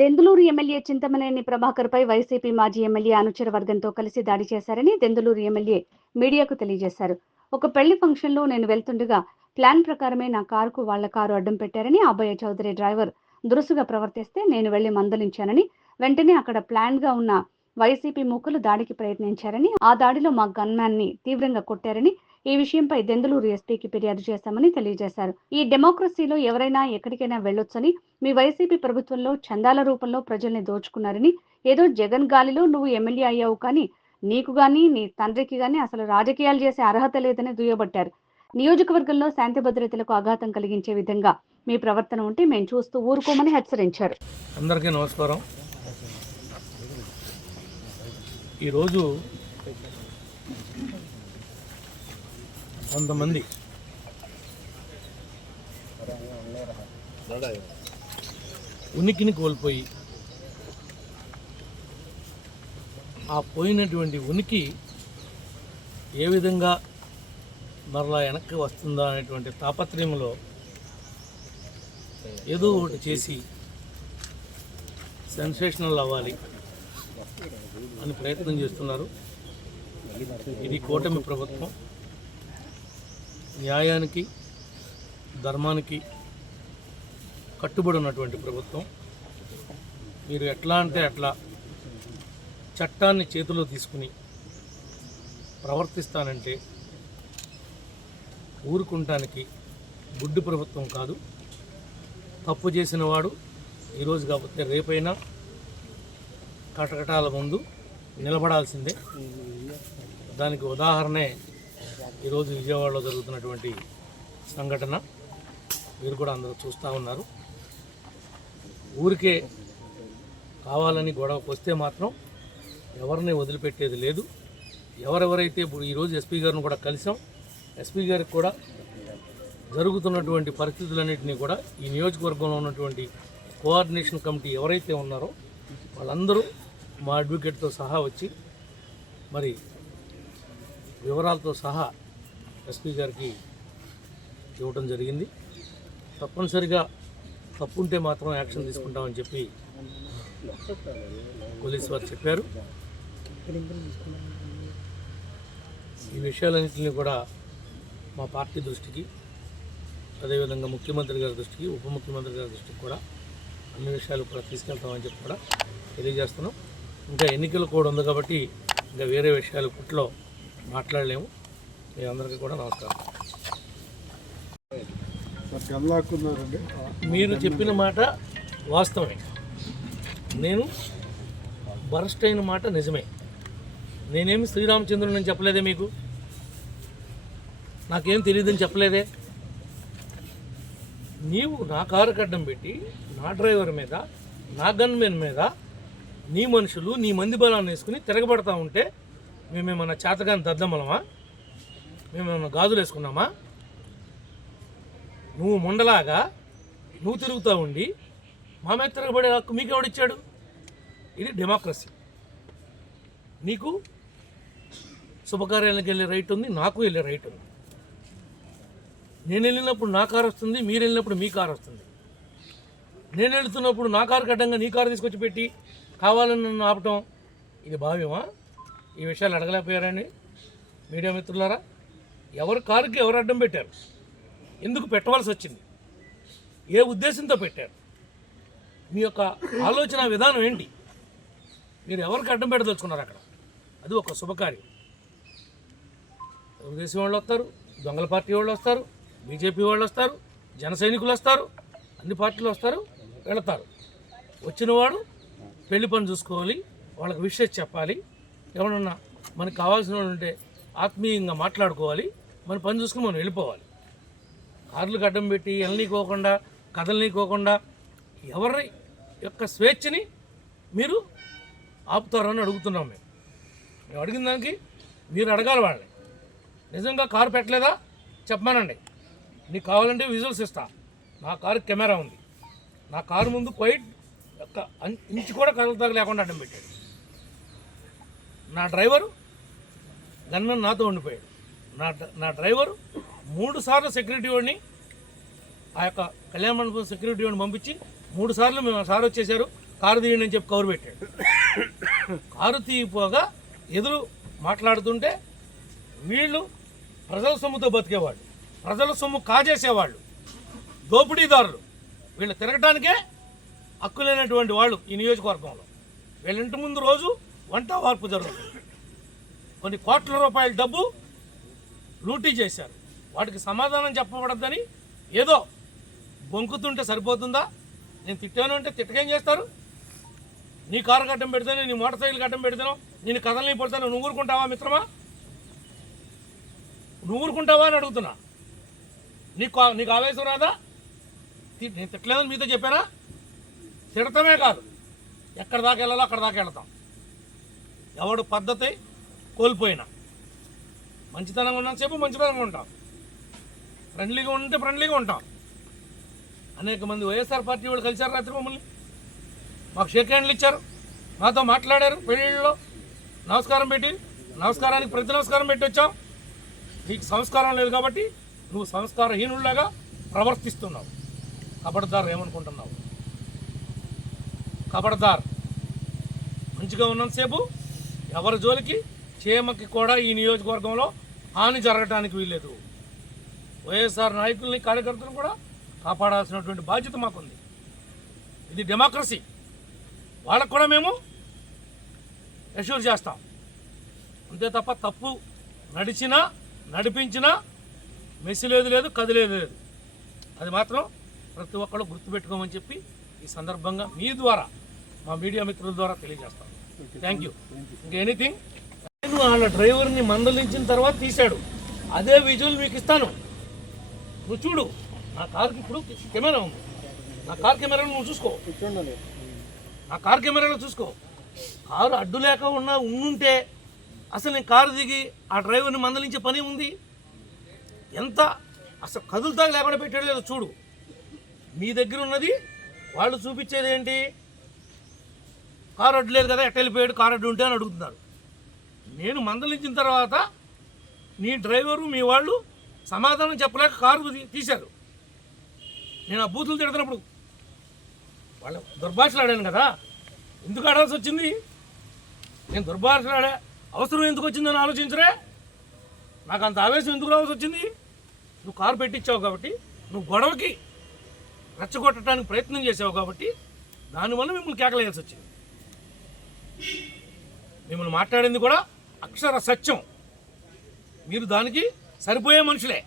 Denduluru MLA Chintamaneni ప్రభాకర్పై YCP మాజీ MLA అనుచర వర్గంతో కలిసి దాడి చేశారని దెందులూరు ఎమ్మెల్యే మీడియాకు తెలియజేశారు. ఒక పెళ్లి ఫంక్షన్లో నేను వెళ్తుండగా ప్లాన్ ప్రకారమే నా కారుకు వాళ్ల కారు అడ్డం పెట్టారని, అభయ చౌదరి డ్రైవర్ దురుసుగా ప్రవర్తిస్తే నేను వెళ్లి మందలించానని, వెంటనే అక్కడ ప్లాన్గా ఉన్న వైసీపీ మూకలు దాడికి ప్రయత్నించారని, ఆ దాడిలో మా గన్మ్యాన్ ని తీవ్రంగా కొట్టారని, ఈ విషయంపై దెందులూరు ఎస్పీకి ఫిర్యాదు చేశామని తెలియజేశారు. ఈ డెమోక్రసీలో ఎవరైనా ఎక్కడికైనా వెళ్లొచ్చని, మీ వైసీపీ ప్రభుత్వంలో చందాల రూపంలో ప్రజల్ని దోచుకున్నారని, ఏదో జగన్ గాలిలో నువ్వు ఎమ్మెల్యే అయ్యావు కానీ నీకు గాని నీ తండ్రికి గాని అసలు రాజకీయాలు చేసే అర్హత లేదని దుయ్యబట్టారు. నియోజకవర్గంలో శాంతి భద్రతలకు ఆఘాతం కలిగించే విధంగా మీ ప్రవర్తన ఉంటే మేము చూస్తూ ఊరుకోమని హెచ్చరించారు. అందరికీ నమస్కారం. ఈరోజు కొంతమంది ఉనికిని కోల్పోయి ఆ పోయినటువంటి ఉనికి ఏ విధంగా మరలా వెనక్కి వస్తుందా అనేటువంటి తాపత్రయంలో ఏదో ఒకటి చేసి సెన్సేషనల్ అవ్వాలి అని ప్రయత్నం చేస్తున్నారు. ఇది కూటమి ప్రభుత్వం న్యాయానికి ధర్మానికి కట్టుబడి ఉన్నటువంటి ప్రభుత్వం. మీరు ఎట్లా అంటే అట్లా చట్టాన్ని చేతిలో తీసుకుని ప్రవర్తిస్తానంటే ఊరుకుంటానికి గుడ్డు ప్రభుత్వం కాదు. తప్పు చేసిన వాడు ఈరోజు కాకపోతే రేపైనా కటకటాల ముందు నిలబడాల్సిందే. దానికి ఉదాహరణే ఈరోజు విజయవాడలో జరుగుతున్నటువంటి సంఘటన. మీరు కూడా అందరూ చూస్తూ ఉన్నారు. ఊరికే కావాలని గొడవకు వస్తే మాత్రం ఎవరిని వదిలిపెట్టేది లేదు. ఎవరెవరైతే ఇప్పుడు ఈరోజు ఎస్పీ గారిని కూడా కలిసాం. ఎస్పీ గారికి కూడా జరుగుతున్నటువంటి పరిస్థితులన్నింటినీ కూడా ఈ నియోజకవర్గంలో ఉన్నటువంటి కోఆర్డినేషన్ కమిటీ ఎవరైతే ఉన్నారో వాళ్ళందరూ మా అడ్వకేట్తో సహా వచ్చి మరి వివరాలతో సహా ఎస్పీ గారికి ఇవ్వడం జరిగింది. తప్పనిసరిగా తప్పుంటే మాత్రం యాక్షన్ తీసుకుంటామని చెప్పి పోలీసు వారు చెప్పారు. ఈ విషయాలన్నింటినీ కూడా మా పార్టీ దృష్టికి, అదేవిధంగా ముఖ్యమంత్రి గారి దృష్టికి, ఉప ముఖ్యమంత్రి గారి దృష్టికి కూడా అన్ని విషయాలు కూడా తీసుకెళ్తామని చెప్పి కూడా తెలియజేస్తున్నాం. ఇంకా ఎన్నికలు కూడా ఉంది కాబట్టి ఇంకా వేరే విషయాలు ఇప్పట్లో మాట్లాడలేము. మీ అందరికీ కూడా నమస్కారం. మీరు చెప్పిన మాట వాస్తవమే. నేను బరస్ట్ అయిన మాట నిజమే. నేనేమి శ్రీరామచంద్రుని చెప్పలేదే, మీకు నాకేం తెలియదని చెప్పలేదే. నీవు నా కారు కడ్డం పెట్టి నా డ్రైవర్ మీద, నా గన్మెన్ మీద నీ మనుషులు నీ మంది బలాన్ని వేసుకుని తిరగబడతా ఉంటే మేమేమన్నా చేతగాని దద్దమ్మలమా? మేమేమన్నా గాజులు వేసుకున్నామా? నువ్వు ముండలాగా నువ్వు తిరుగుతూ ఉండి మా మీద తిరగబడే హక్కు మీకెవడిచ్చాడు? ఇది డెమోక్రసీ. నీకు శుభకార్యాలకు వెళ్ళే రైట్ ఉంది, నాకు వెళ్ళే రైట్ ఉంది. నేను వెళ్ళినప్పుడు నా కారు వస్తుంది, మీరు వెళ్ళినప్పుడు మీ కారు వస్తుంది. నేను వెళుతున్నప్పుడు నా కారు కడ్డంగా నీ కారు తీసుకొచ్చి పెట్టి కావాలని నన్ను ఆపటం ఇది భావ్యమా? ఈ విషయాలు అడగలేకపోయారండి మీడియా మిత్రులారా. ఎవరి కారుకి ఎవరు అడ్డం పెట్టారు? ఎందుకు పెట్టవలసి వచ్చింది? ఏ ఉద్దేశంతో పెట్టారు? మీ యొక్క ఆలోచన విధానం ఏంటి? మీరు ఎవరికి అడ్డం పెట్టదలుచుకున్నారు అక్కడ? అది ఒక శుభకార్యం. తెలుగుదేశం వాళ్ళు వస్తారు, దొంగల పార్టీ వాళ్ళు వస్తారు, బీజేపీ వాళ్ళు వస్తారు, జన సైనికులు వస్తారు, అన్ని పార్టీలు వస్తారు, వెళతారు. వచ్చినవాడు పెళ్లి పని చూసుకోవాలి, వాళ్ళకి విషయం చెప్పాలి. ఎవరన్నా మనకు కావాల్సిన వాళ్ళు ఉంటే ఆత్మీయంగా మాట్లాడుకోవాలి, మన పని చూసుకుని మనం వెళ్ళిపోవాలి. కార్లు అడ్డం పెట్టి వెళ్ళనీకోకుండా, కదలనీకోకుండా ఎవరి యొక్క స్వేచ్ఛని మీరు ఆపుతారని అడుగుతున్నాం. మేము అడిగిన దానికి మీరు అడగాలి వాళ్ళని. నిజంగా కారు పెట్టలేదా చెప్పమానండి. నీకు కావాలంటే విజువల్స్ ఇస్తా. నా కారు కెమెరా ఉంది. నా కారు ముందు క్వైట్ ఒక్క ఇంచు కూడా కదలతాక లేకుండా అడ్డం పెట్టాడు. నా డ్రైవరు గన్మెన్ నాతో ఉండిపోయాడు. నా డ్రైవరు 3 సార్లు సెక్యూరిటీ వాడిని, ఆ యొక్క కళ్యాణ మండపం సెక్యూరిటీ వాడిని పంపించి 3 సార్లు మేము సార్ వచ్చేసారు కారు తీయండి అని చెప్పి కౌరు పెట్టాడు. కారు తీయిపోగా ఎదురు మాట్లాడుతుంటే వీళ్ళు ప్రజల సొమ్ముతో బతికేవాళ్ళు, ప్రజల సొమ్ము కాజేసేవాళ్ళు, దోపిడీదారులు. వీళ్ళు తిరగటానికే హక్కు లేనటువంటి వాళ్ళు ఈ నియోజకవర్గంలో. వీళ్ళ ఇంటి ముందు రోజు వంట వార్పు జరుగుతుంది. కొన్ని కోట్ల రూపాయల డబ్బు లూటీ చేశారు. వాటికి సమాధానం చెప్పబడద్దని ఏదో బొంకుతుంటే సరిపోతుందా? నేను తిట్టాను అంటే తిట్టకేం చేస్తారు? నీ కారు గడ్డం పెడతాను, నీ మోటార్ సైకిల్ గడ్డం పెడతాను, నేను కథలని పడతాను, నువ్వు ఊరుకుంటావా మిత్రమా? నువ్వు ఊరుకుంటావా అని అడుగుతున్నా. నీకు ఆవేశం రాదా? నేను తిట్టలేదని మీతో చెప్పానా? తిడతమే కాదు, ఎక్కడి దాకా వెళ్ళాలో అక్కడ దాకా వెళతాం. ఎవడు పద్ధతి కోల్పోయినా మంచితనంగా ఉన్నంతసేపు మంచితనంగా ఉంటాం, ఫ్రెండ్లీగా ఉంటే ఫ్రెండ్లీగా ఉంటాం. అనేక మంది వైఎస్ఆర్ పార్టీ వాళ్ళు కలిశారు రాత్రి మమ్మల్ని, మాకు షేక్ హ్యాండ్లు ఇచ్చారు, మాతో మాట్లాడారు. పెళ్ళిళ్ళలో నమస్కారం పెట్టి, నమస్కారానికి ప్రతి నమస్కారం పెట్టి వచ్చాం. నీకు సంస్కారం లేదు కాబట్టి నువ్వు సంస్కారహీనుల్లాగా ప్రవర్తిస్తున్నావు. కబడ్దార్ ఏమనుకుంటున్నావు? కబడ్దార్. మంచిగా ఉన్నంతసేపు ఎవరి జోలికి చీమకి కూడా ఈ నియోజకవర్గంలో హాని జరగడానికి వీల్లేదు. వైఎస్ఆర్ నాయకుల్ని కార్యకర్తలను కూడా కాపాడాల్సినటువంటి బాధ్యత మాకుంది. ఇది డెమోక్రసీ. వాళ్ళకు కూడా మేము అష్యూర్ చేస్తాం. అంతే తప్ప తప్పు నడిచినా నడిపించినా మెస్సిలేదు లేదు, కదిలేదు లేదు. అది మాత్రం ప్రతి ఒక్కళ్ళు గుర్తుపెట్టుకోమని చెప్పి ఈ సందర్భంగా మీ ద్వారా, మా మీడియా మిత్రుల ద్వారా తెలియజేస్తాను. Thank you. ఇంకా ఎనీథింగ్? నేను వాళ్ళ డ్రైవర్ని మందలించిన తర్వాత తీశాడు. అదే విజువల్ మీకు ఇస్తాను, నువ్వు చూడు. నా కార్కి ఇప్పుడు కెమెరా ఉంది, నా కార్ కెమెరాలో నువ్వు చూసుకో, నా కార్ కెమెరాలో చూసుకో. కారు అడ్డు లేక ఉండుంటే అసలు నేను కారు దిగి ఆ డ్రైవర్ని మందలించే పని ఉంది? ఎంత అసలు కదులుతా లేకుండా పెట్టాడు లేదో చూడు. మీ దగ్గర ఉన్నది వాళ్ళు చూపించేది ఏంటి? కారు అడ్డు లేదు కదా, ఎట్ట వెళ్ళిపోయాడు, కారు అడ్డు ఉంటే అని అడుగుతున్నారు. నేను మందలించిన తర్వాత నీ డ్రైవరు మీ వాళ్ళు సమాధానం చెప్పలేక కారు తీశారు. నేను ఆ బూతులు తిడుతున్నప్పుడు వాళ్ళ దుర్భాషలు ఆడాను కదా, ఎందుకు ఆడాల్సి వచ్చింది? నేను దుర్భాషలు ఆడా అవసరం ఎందుకు వచ్చిందని ఆలోచించరే? నాకు అంత ఆవేశం ఎందుకు రావాల్సి వచ్చింది? నువ్వు కారు పెట్టించావు కాబట్టి, నువ్వు గొడవకి రెచ్చగొట్టడానికి ప్రయత్నం చేసావు కాబట్టి దానివల్ల మిమ్మల్ని కేకలేయాల్సి వచ్చింది. మిమ్మల్ని మాట్లాడింది కూడా అక్షర సత్యం. మీరు దానికి సరిపోయే మనుషులే.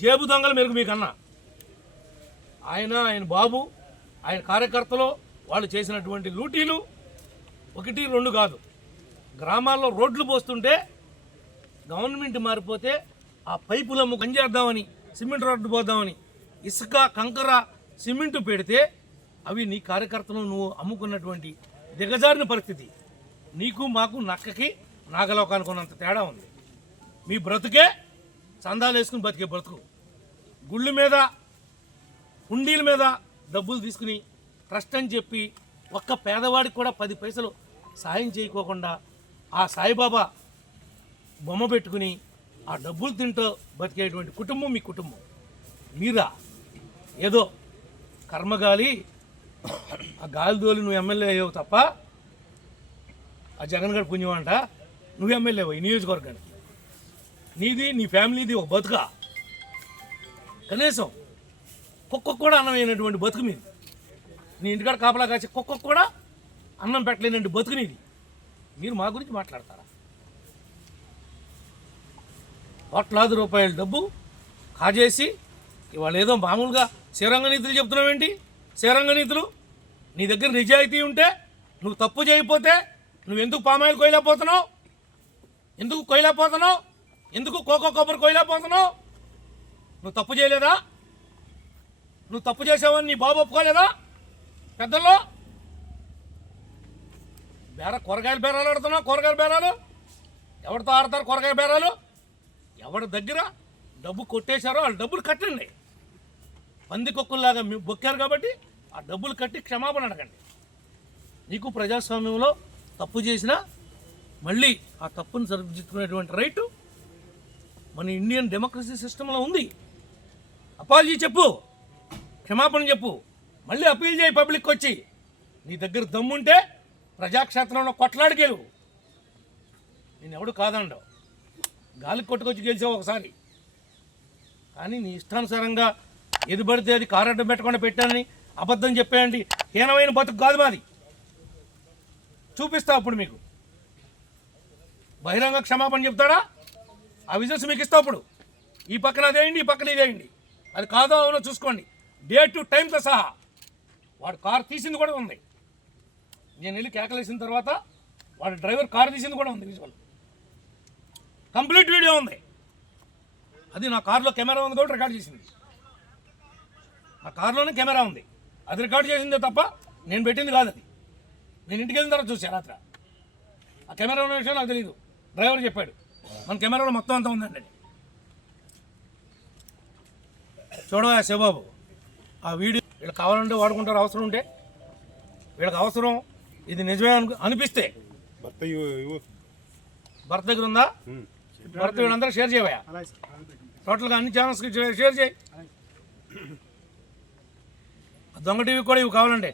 జేబు దొంగల మెరుగు మీకన్నా. ఆయన బాబు, ఆయన కార్యకర్తలు వాళ్ళు చేసినటువంటి లూటీలు 1, 2 కాదు. గ్రామాల్లో రోడ్లు పోస్తుంటే గవర్నమెంట్ మారిపోతే ఆ పైపులమ్ము పనిచేద్దామని, సిమెంట్ రోడ్డు పోద్దామని ఇసుక, కంకర, సిమెంటు పెడితే అవి నీ కార్యకర్తలు నువ్వు అమ్ముకున్నటువంటి దిగజారిన పరిస్థితి. నీకు మాకు నక్కకి నాగలోకానికి ఉన్నంత తేడా ఉంది. మీ బ్రతుకే చందాలు వేసుకుని బతికే బ్రతుకు. గుళ్ళు మీద, హుండీల మీద డబ్బులు తీసుకుని ట్రస్ట్ అని చెప్పి ఒక్క పేదవాడికి కూడా 10 పైసలు సాయం చేయకోకుండా ఆ సాయిబాబా బొమ్మ పెట్టుకుని ఆ డబ్బులు తింటూ బతికేటువంటి కుటుంబం మీ కుటుంబం. మీరా ఏదో కర్మగాలి ఆ గాలి దోలి నువ్వు ఎమ్మెల్యే అయ్యావు తప్ప, ఆ జగన్ గారి పుణ్యం అంట నువ్వు ఎమ్మెల్యే అయ్యావు ఈ నియోజకవర్గానికి. నీది నీ ఫ్యామిలీది ఒక బతుక. కనీసం కుక్కకు కూడా అన్నం అయినటువంటి బతుకు మీది. నీ ఇంటికాడ కాపలా కాసే కుక్కకు కూడా అన్నం పెట్టలేనండి బతుకు నీది. మీరు మా గురించి మాట్లాడతారా? కోట్లాది రూపాయల డబ్బు కాజేసి ఇవాళ ఏదో మామూలుగా శ్రీరంగ నీతులు చెప్తున్నావేంటి? శ్రీరంగ నీతులు నీ దగ్గర నిజాయితీ ఉంటే, నువ్వు తప్పు చేయకపోతే నువ్వు ఎందుకు పామాయిల్ కొయ్యలేకపోతున్నావు? ఎందుకు కొయ్యలేకపోతున్నావు? ఎందుకు కోకో కొబ్బరి కొయ్యలేకపోతున్నావు? నువ్వు తప్పు చేయలేదా? నువ్వు తప్పు చేసావని నీ బాబు ఒప్పుకోలేదా? పెద్దల్లో కూరగాయల బేరాలు ఆడుతున్నావు. కూరగాయల బేరాలు ఎవరితో ఆడతారు? కూరగాయల బేరాలు ఎవరి దగ్గర డబ్బు కొట్టేశారో వాళ్ళ డబ్బులు కట్టండి. పందికొక్కుల్లాగా బొక్కారు కాబట్టి ఆ డబ్బులు కట్టి క్షమాపణ అడగండి. నీకు ప్రజాస్వామ్యంలో తప్పు చేసినా మళ్ళీ ఆ తప్పును సరిదిద్దుకునేటువంటి రైటు మన ఇండియన్ డెమోక్రసీ సిస్టంలో ఉంది. అపాలజీ చెప్పు, క్షమాపణ చెప్పు, మళ్ళీ అప్పీల్ చేయి పబ్లిక్ వచ్చి. నీ దగ్గర దమ్ముంటే ప్రజాక్షేత్రంలో కొట్లాడి గెలువు. నేను ఎవడు కాదండవు, గాలికి కొట్టుకొచ్చి గెలిచావు ఒకసారి. కానీ నీ ఇష్టానుసారంగా ఏది పడితే అది కారు అడ్డం పెట్టకుండా పెట్టానని అబద్ధం చెప్పేయండి. హీనమైన బతుకు కాదు మాది. చూపిస్తా అప్పుడు మీకు. బహిరంగ క్షమాపణ చెప్తాడా? ఆ విజన్స్ మీకు ఇస్తా. అప్పుడు ఈ పక్కన అదేయండి, ఈ పక్కన ఇదేయండి. అది కాదో అవునో చూసుకోండి, డేట్ టు టైంతో సహా. వాడు కారు తీసింది కూడా ఉంది. నేను వెళ్ళి కేకలేసిన తర్వాత వాడు డ్రైవర్ కారు తీసింది కూడా ఉంది. విజువల్ కంప్లీట్ వీడియో ఉంది. అది నా కారులో కెమెరా ఉంది కూడా రికార్డ్ చేసింది. నా కారులోనే కెమెరా ఉంది, అది రికార్డ్ చేసిందే తప్ప నేను పెట్టింది కాదు. అది నేను ఇంటికి వెళ్ళిన తర్వాత చూసాను రాత్రి. ఆ కెమెరా ఉన్న విషయం నాకు తెలియదు, డ్రైవర్ చెప్పాడు మన కెమెరాలో మొత్తం అంతా ఉందండి. చూడవా శివబాబు, ఆ వీడియో వీళ్ళకి కావాలంటే వాడుకుంటారు, అవసరం ఉంటే. వీళ్ళకి అవసరం ఇది నిజమే అనిపిస్తే. భర్త దగ్గర ఉందా? భర్త వీళ్ళందరూ షేర్ చేయవా? టోటల్గా అన్ని ఛానల్స్కి షేర్ చేయి. దొంగ టీవీ కూడా ఇవి కావాలండి.